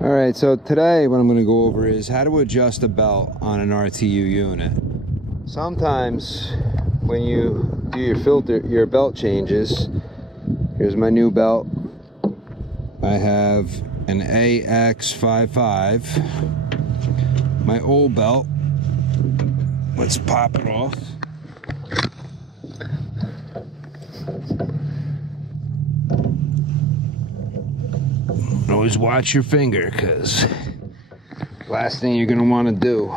All right, so today what I'm going to go over is how to adjust a belt on an RTU unit. Sometimes when you do your belt changes, here's my new belt. I have an AX55. My old belt, let's pop it off. Always watch your finger, because last thing you're going to want to do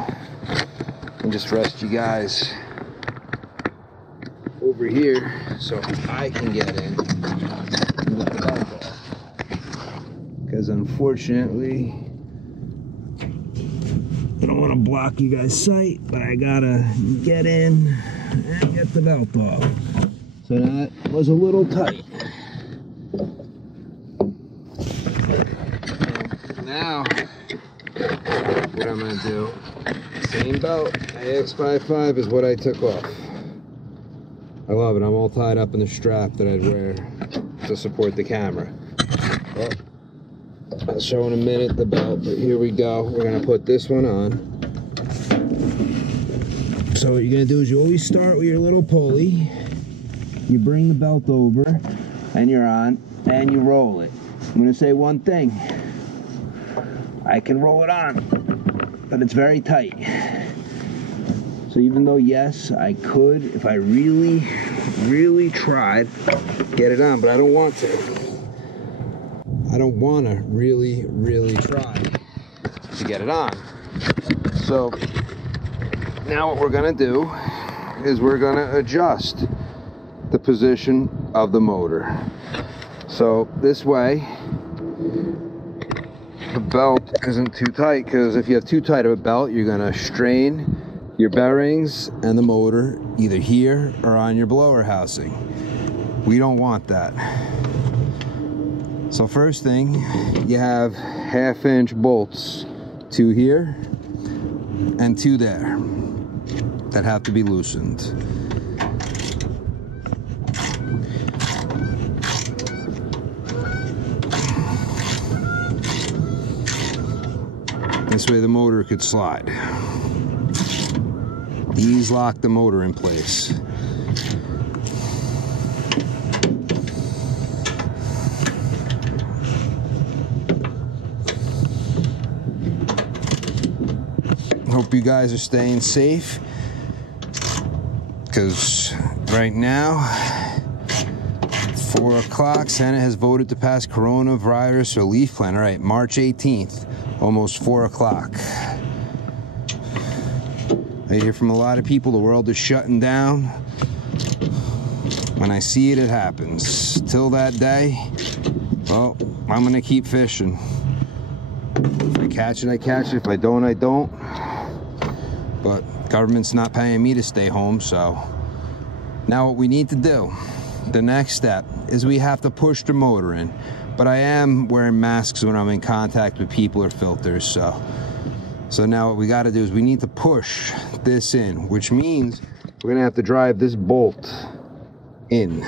is just rest you guys over here so I can get in and get the belt off. Because unfortunately, I don't want to block you guys' sight, but I gotta get in and get the belt off. So that was a little tight. Now, what I'm going to do, same belt, AX55 is what I took off. I love it. I'm all tied up in the strap that I'd wear to support the camera. Well, I'll show in a minute the belt, but here we go. We're going to put this one on. So what you're going to do is you always start with your little pulley. You bring the belt over, and you're on, and you roll it. I'm going to say one thing. I can roll it on, but it's very tight. So even though, yes, I could, if I really, really tried, get it on, but I don't want to. I don't want to really, really try to get it on. So now what we're going to do is we're going to adjust the position of the motor. So this way, the belt isn't too tight, because if you have too tight of a belt, you're going to strain your bearings and the motor either here or on your blower housing. We don't want that. So first thing, you have 1/2-inch bolts, 2 here and 2 there, that have to be loosened. This way the motor could slide. These lock the motor in place. Hope you guys are staying safe, because right now, 4 o'clock, Senate has voted to pass coronavirus relief plan. All right, March 18th. Almost 4 o'clock. I hear from a lot of people the world is shutting down. When I see it, it happens. Till that day, well, I'm gonna keep fishing. If I catch it, I catch it. If I don't, I don't. But government's not paying me to stay home, so now what we need to do, the next step, is we have to push the motor in. But I am wearing masks when I'm in contact with people or filters, so now what we got to do is we need to push this in, which means we're gonna have to drive this bolt in.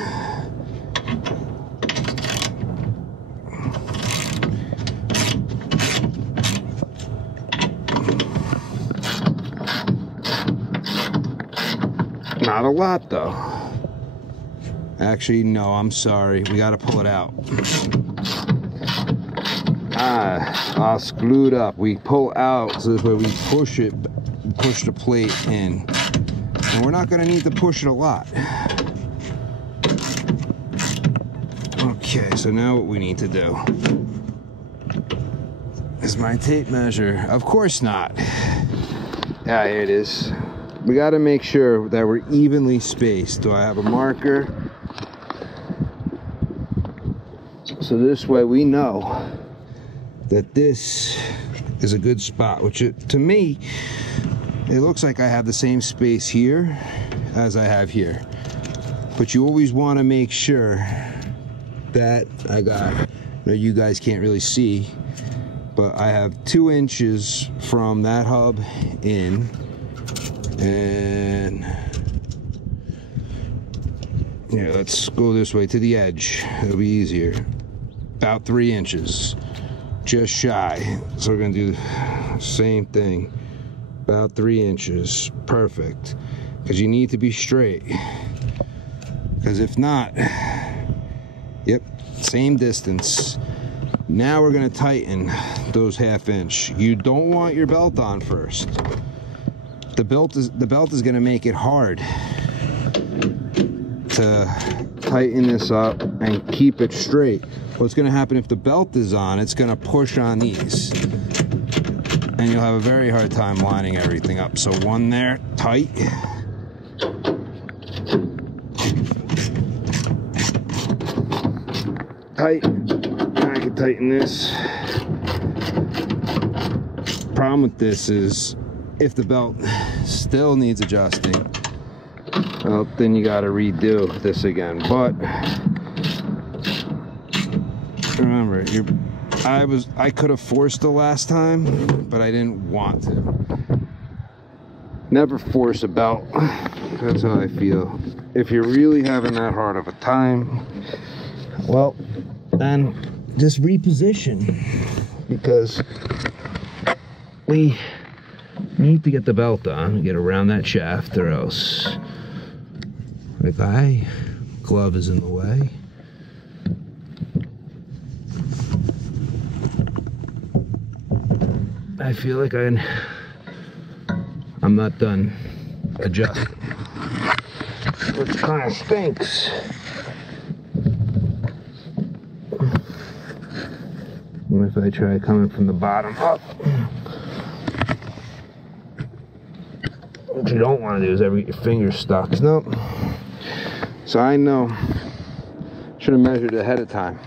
Not a lot though. Actually, no, I'm sorry. We got to pull it out. All screwed up. We pull out, so this way we push it, push the plate in. And we're not going to need to push it a lot. Okay, so now what we need to do is my tape measure. Of course not. Yeah, here it is. We got to make sure that we're evenly spaced. Do I have a marker? So this way we know that this is a good spot, which to me, it looks like I have the same space here as I have here. But you always want to make sure that I got, you guys can't really see, but I have 2 inches from that hub in, and yeah, let's go this way to the edge. It'll be easier. About 3 inches. just shy. So we're gonna do the same thing, about 3 inches. Perfect, because you need to be straight, because if not, yep, same distance. Now we're gonna tighten those 1/2 inch. You don't want your belt on first. The belt is gonna make it hard to tighten this up and keep it straight. What's gonna happen if the belt is on, it's gonna push on these, and you'll have a very hard time lining everything up. So one there, tight. Tight. I can tighten this. Problem with this is, if the belt still needs adjusting, well, then you gotta redo this again. But remember, I could have forced the last time, but I didn't want to. Never force a belt. That's how I feel. If you're really having that hard of a time, well, then just reposition, because we need to get the belt on, get around that shaft, or else if my glove is in the way. I feel like I'm not done adjusting, which kind of stinks. What if I try coming from the bottom up? What you don't want to do is ever get your fingers stuck. Nope. So I know, should have measured ahead of time.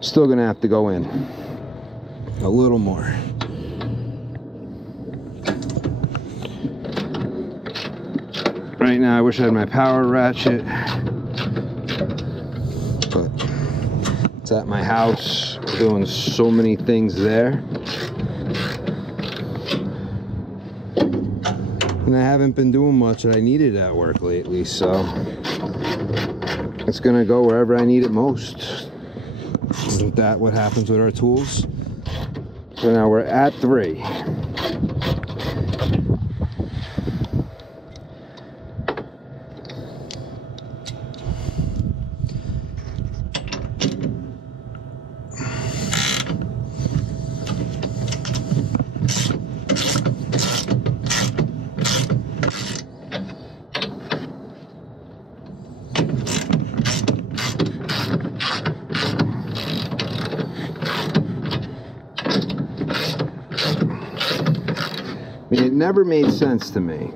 Still gonna have to go in a little more. Right now I wish I had my power ratchet, but it's at my house. We're doing so many things there, and I haven't been doing much that I needed at work lately, so it's gonna go wherever I need it most. Isn't that what happens with our tools? So now we're at 3. I mean, it never made sense to me.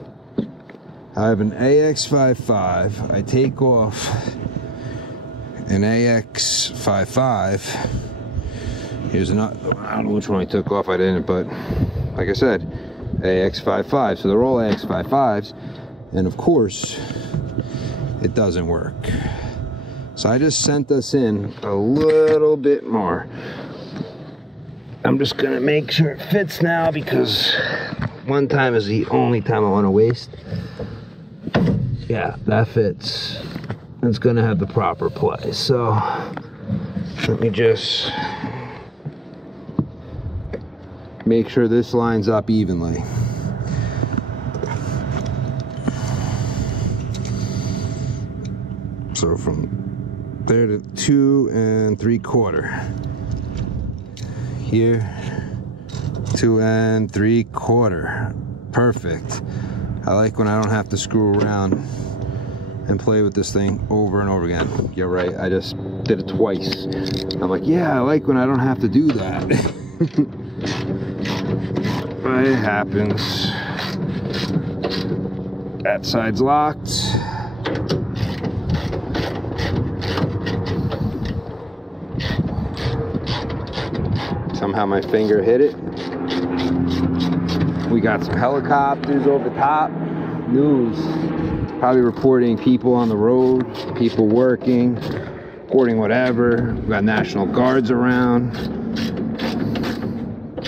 I have an AX55, I take off an AX55. Here's another, I don't know which one I took off, I didn't, but like I said, AX55. So they're all AX55s, and of course, it doesn't work. So I just sent us in a little bit more. I'm just gonna make sure it fits now, because one time is the only time I want to waste. Yeah, that fits. It's gonna have the proper play. So let me just make sure this lines up evenly. So from there to 2 3/4. Here, 2 3/4. Perfect. I like when I don't have to screw around and play with this thing over and over again. You're right, I just did it twice. I'm like, yeah, I like when I don't have to do that. But it happens. That side's locked. Somehow my finger hit it. We got some helicopters over the top. News. Probably reporting people on the road, people working, reporting whatever. We got National Guards around.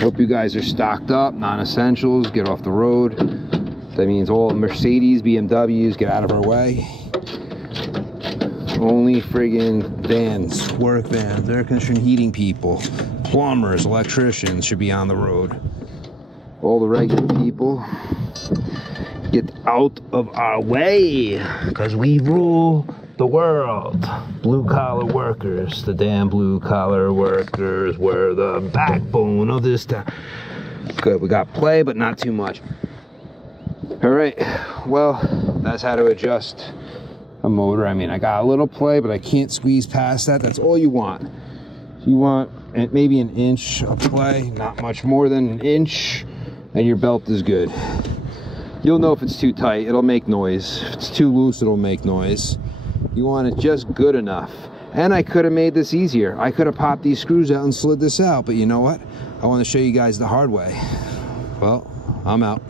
Hope you guys are stocked up, non-essentials, get off the road. That means all Mercedes, BMWs, get out of our way. Only friggin' vans, work vans, air conditioning, heating people, plumbers, electricians should be on the road. All the regular people, get out of our way, because we rule the world. Blue collar workers, the damn blue collar workers were the backbone of this town. Good, we got play, but not too much. All right, well, that's how to adjust a motor. I mean, I got a little play, but I can't squeeze past that. That's all you want. You want maybe an inch of play, not much more than an inch, and your belt is good. You'll know if it's too tight, it'll make noise. If it's too loose, it'll make noise. You want it just good enough. And I could have made this easier. I could have popped these screws out and slid this out, but you know what? I want to show you guys the hard way. Well, I'm out.